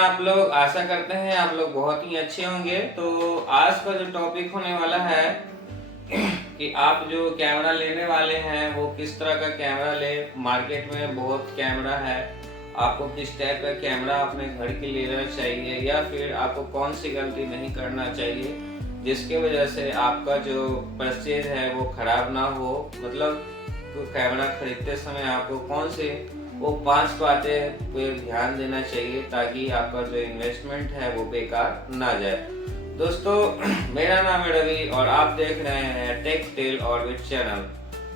आप लोग? आशा करते हैं आप लोग बहुत ही अच्छे होंगे। तो आज का जो टॉपिक होने वाला है कि आप जो कैमरा लेने वाले हैं वो किस तरह का कैमरा ले। मार्केट में बहुत कैमरा है, आपको किस टाइप का कैमरा अपने घर के लिए लेना चाहिए या फिर आपको कौन सी गलती नहीं करना चाहिए जिसके वजह से आपका जो परचेज है वो खराब ना हो। मतलब तो कैमरा खरीदते समय आपको कौन से वो 5 बातें पे ध्यान देना चाहिए ताकि आपका जो इन्वेस्टमेंट है वो बेकार ना जाए। दोस्तों मेरा नाम है रवि और आप देख रहे हैं टेक टेल और विद चैनल।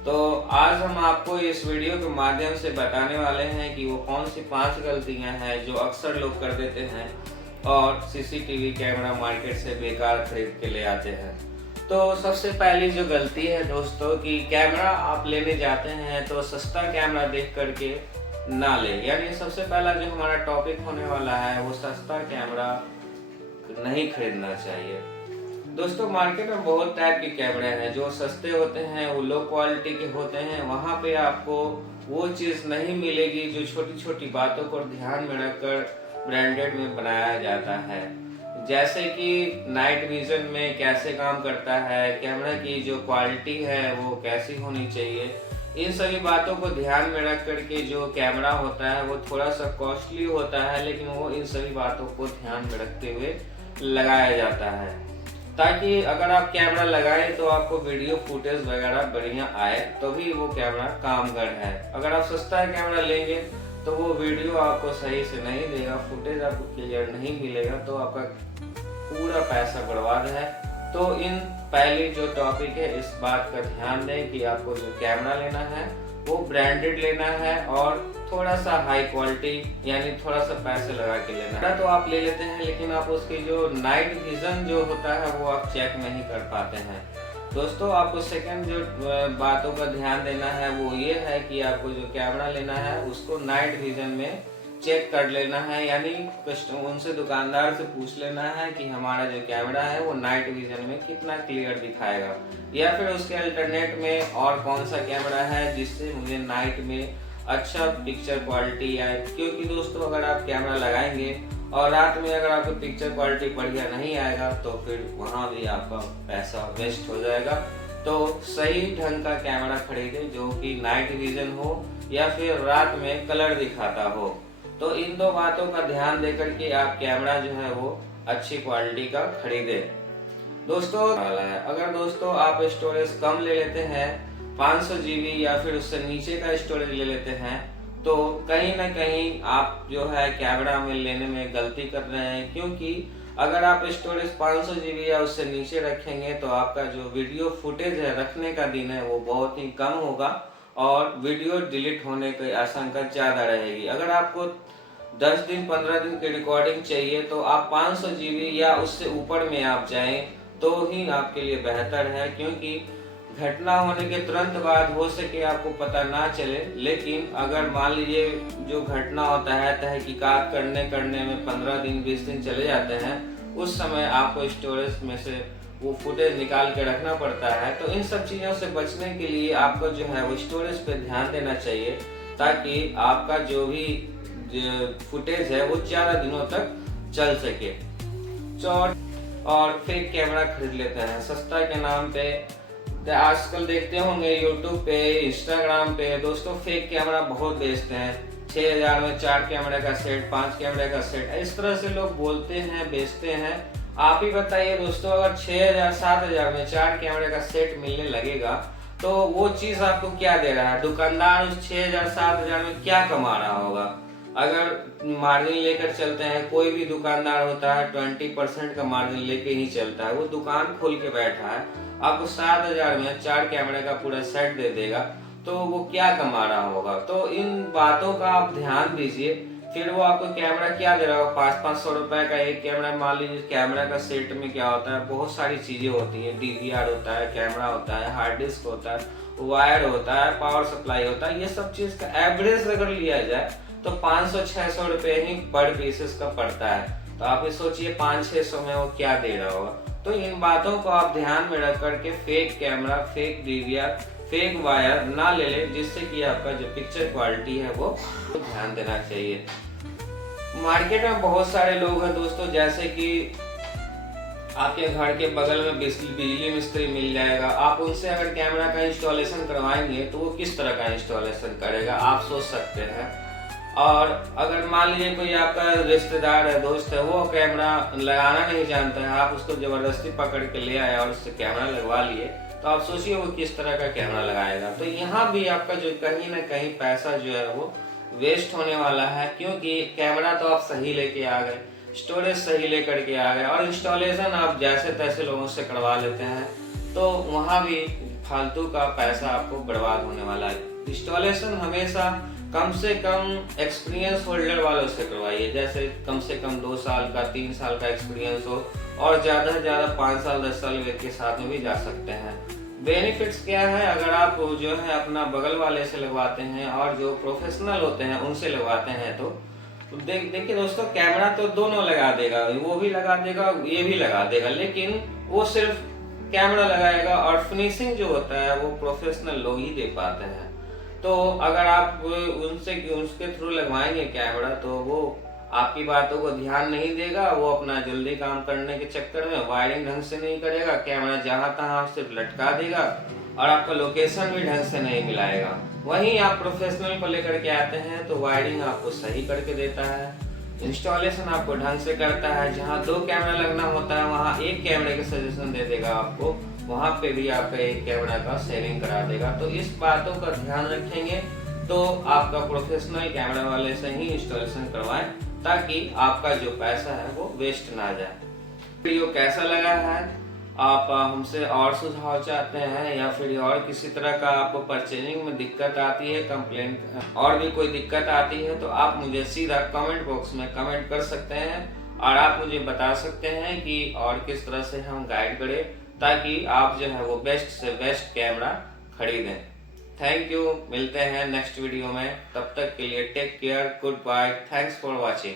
तो आज हम आपको इस वीडियो के माध्यम से बताने वाले हैं कि वो कौन सी 5 गलतियां हैं जो अक्सर लोग कर देते हैं और सीसीटीवी कैमरा मार्केट से बेकार खरीद के ले आते हैं। तो सबसे पहली जो गलती है दोस्तों कि कैमरा आप लेने जाते हैं तो सस्ता कैमरा देख करके ना ले। यानी सबसे पहला जो हमारा टॉपिक होने वाला है वो सस्ता कैमरा नहीं खरीदना चाहिए। दोस्तों मार्केट में बहुत टाइप के कैमरे हैं, जो सस्ते होते हैं वो लो क्वालिटी के होते हैं। वहाँ पे आपको वो चीज़ नहीं मिलेगी जो छोटी छोटी बातों को ध्यान में रखकर ब्रांडेड में बनाया जाता है। जैसे कि नाइट विजन में कैसे काम करता है, कैमरा की जो क्वालिटी है वो कैसी होनी चाहिए, इन सभी बातों को ध्यान में रख करके जो कैमरा होता है वो थोड़ा सा कॉस्टली होता है, लेकिन वो इन सभी बातों को ध्यान में रखते हुए लगाया जाता है ताकि अगर आप कैमरा लगाएं तो आपको वीडियो फुटेज वगैरह बढ़िया आए, तभी वो कैमरा कामगर है। अगर आप सस्ता कैमरा लेंगे तो वो वीडियो आपको सही से नहीं देगा, फुटेज आपको क्लियर नहीं मिलेगा, तो आपका पूरा पैसा बर्बाद है। तो इन पहली जो टॉपिक है इस बात का ध्यान दें कि आपको जो कैमरा लेना है वो ब्रांडेड लेना है और थोड़ा सा हाई क्वालिटी यानी थोड़ा सा पैसे लगा के लेना है। तो आप ले लेते हैं लेकिन आप उसकी जो नाइट विजन जो होता है वो आप चेक नहीं कर पाते हैं। दोस्तों आपको सेकंड जो बातों का ध्यान देना है वो ये है कि आपको जो कैमरा लेना है उसको नाइट विजन में चेक कर लेना है। यानी उनसे दुकानदार से पूछ लेना है कि हमारा जो कैमरा है वो नाइट विजन में कितना क्लियर दिखाएगा, या फिर उसके अल्टरनेट में और कौन सा कैमरा है जिससे मुझे नाइट में अच्छा पिक्चर क्वालिटी आए। क्योंकि दोस्तों अगर आप कैमरा लगाएंगे और रात में अगर आपको पिक्चर क्वालिटी बढ़िया नहीं आएगा तो फिर वहाँ भी आपका पैसा वेस्ट हो जाएगा। तो सही ढंग का कैमरा खरीदें जो कि नाइट विजन हो या फिर रात में कलर दिखाता हो। तो इन दो बातों का ध्यान देकर के आप कैमरा जो है वो अच्छी क्वालिटी का खरीदें। दोस्तों अगर दोस्तों आप स्टोरेज कम ले लेते हैं 500 GB या फिर उससे नीचे का स्टोरेज ले लेते हैं तो कहीं ना कहीं आप जो है कैमरा में लेने में गलती कर रहे हैं। क्योंकि अगर आप स्टोरेज 500 GB या उससे नीचे रखेंगे तो आपका जो वीडियो फुटेज है रखने का दिन है वो बहुत ही कम होगा और वीडियो डिलीट होने की आशंका ज़्यादा रहेगी। अगर आपको 10 दिन 15 दिन की रिकॉर्डिंग चाहिए तो आप 500 GB या उससे ऊपर में आप जाएं तो ही आपके लिए बेहतर है। क्योंकि घटना होने के तुरंत बाद हो सके आपको पता ना चले, लेकिन अगर मान लीजिए जो घटना होता है तहकीकात करने में 15 दिन 20 दिन चले जाते हैं, उस समय आपको स्टोरेज में से वो फुटेज निकाल के रखना पड़ता है। तो इन सब चीज़ों से बचने के लिए आपको जो है वो स्टोरेज पे ध्यान देना चाहिए ताकि आपका जो भी फुटेज है वो ज़्यादा दिनों तक चल सके। और फेक कैमरा खरीद लेते हैं सस्ता के नाम पे। आजकल देखते होंगे यूट्यूब पे इंस्टाग्राम पे दोस्तों फेक कैमरा बहुत बेचते हैं। 6000 में 4 कैमरे का सेट, 5 कैमरे का सेट, इस तरह से लोग बोलते हैं बेचते हैं। आप ही बताइए दोस्तों, अगर 6000 7000 में 4 कैमरे का सेट मिलने लगेगा तो वो चीज़ आपको क्या दे रहा है? दुकानदार उस 6000 7000 में क्या कमा रहा होगा? अगर मार्जिन लेकर चलते हैं, कोई भी दुकानदार होता है 20% का मार्जिन लेके ही चलता है। वो दुकान खोल के बैठा है, आपको 7000 में 4 कैमरे का पूरा सेट दे देगा तो वो क्या कमा रहा होगा? तो इन बातों का आप ध्यान दीजिए। फिर वो आपको कैमरा क्या दे रहा होगा? 500-500 रुपए का एक कैमरा। मान लीजिए कैमरा का सेट में क्या होता है, बहुत सारी चीजें होती है। DVR होता है, कैमरा होता है, हार्ड डिस्क होता है, वायर होता है, पावर सप्लाई होता है। ये सब चीज का एवरेज अगर लिया जाए तो 500-600 रुपए ही पर पीसेस का पड़ता है। तो आप ये सोचिए 500-600 में वो क्या दे रहा होगा। तो इन बातों को आप ध्यान में रख करके fake camera, fake DVR, fake wire ना ले ले, जिससे कि आपका जो पिक्चर क्वालिटी है वो ध्यान देना चाहिए। मार्केट में बहुत सारे लोग हैं दोस्तों, जैसे कि आपके घर के बगल में बिजली मिस्त्री मिल जाएगा। आप उनसे अगर कैमरा का इंस्टॉलेशन करवाएंगे तो वो किस तरह का इंस्टॉलेशन करेगा आप सोच सकते हैं। और अगर मान लीजिए कोई आपका रिश्तेदार है, दोस्त है, वो कैमरा लगाना नहीं जानता है, आप उसको जबरदस्ती पकड़ के ले आए और उससे कैमरा लगवा लिए, तो आप सोचिए वो किस तरह का कैमरा लगाएगा। तो यहाँ भी आपका जो कहीं ना कहीं पैसा जो है वो वेस्ट होने वाला है, क्योंकि कैमरा तो आप सही लेके आ गए, स्टोरेज सही लेकर के आ गए और इंस्टॉलेशन आप जैसे तैसे लोगों से करवा लेते हैं, तो वहाँ भी फालतू का पैसा आपको बर्बाद होने वाला है। इंस्टॉलेशन हमेशा कम से कम एक्सपीरियंस होल्डर वालों से करवाइए, जैसे कम से कम 2 साल का 3 साल का एक्सपीरियंस हो, और ज़्यादा से ज़्यादा 5 साल 10 साल के साथ में भी जा सकते हैं। बेनिफिट्स क्या है, अगर आप जो है अपना बगल वाले से लगवाते हैं और जो प्रोफेशनल होते हैं उनसे लगवाते हैं, तो देखिए दोस्तों, कैमरा तो दोनों लगा देगा, वो भी लगा देगा, ये भी लगा देगा, लेकिन वो सिर्फ कैमरा लगाएगा और फिनिशिंग जो होता है वो प्रोफेशनल लोग ही दे पाते हैं। तो अगर आप उसके थ्रू लगवाएंगे कैमरा, तो वो आपकी बातों को ध्यान नहीं देगा, वो अपना जल्दी काम करने के चक्कर में वायरिंग ढंग से नहीं करेगा, कैमरा जहां तहां सिर्फ लटका देगा और आपका लोकेशन भी ढंग से नहीं मिलाएगा। वहीं आप प्रोफेशनल को लेकर के आते हैं तो वायरिंग आपको सही करके देता है, इंस्टॉलेशन आपको ढंग से करता है, जहाँ 2 कैमरा लगना होता है वहाँ 1 कैमरे के सजेशन दे देगा आपको, वहाँ पे भी आपका 1 कैमरा का सेविंग करा देगा। तो इस बातों का ध्यान रखेंगे तो आपका प्रोफेशनल कैमरा वाले से ही इंस्टॉलेशन करवाएं, ताकि आपका जो पैसा है वो वेस्ट ना जाए। वीडियो कैसा लगा है, आप हमसे और सुझाव चाहते हैं या फिर और किसी तरह का आपको परचेजिंग में दिक्कत आती है, कंप्लेंट और भी कोई दिक्कत आती है, तो आप मुझे सीधा कमेंट बॉक्स में कमेंट कर सकते हैं और आप मुझे बता सकते हैं कि और किस तरह से हम गाइड करें, ताकि आप जो है वो बेस्ट से बेस्ट कैमरा खरीदें। थैंक यू, मिलते हैं नेक्स्ट वीडियो में, तब तक के लिए take care, goodbye, thanks for watching.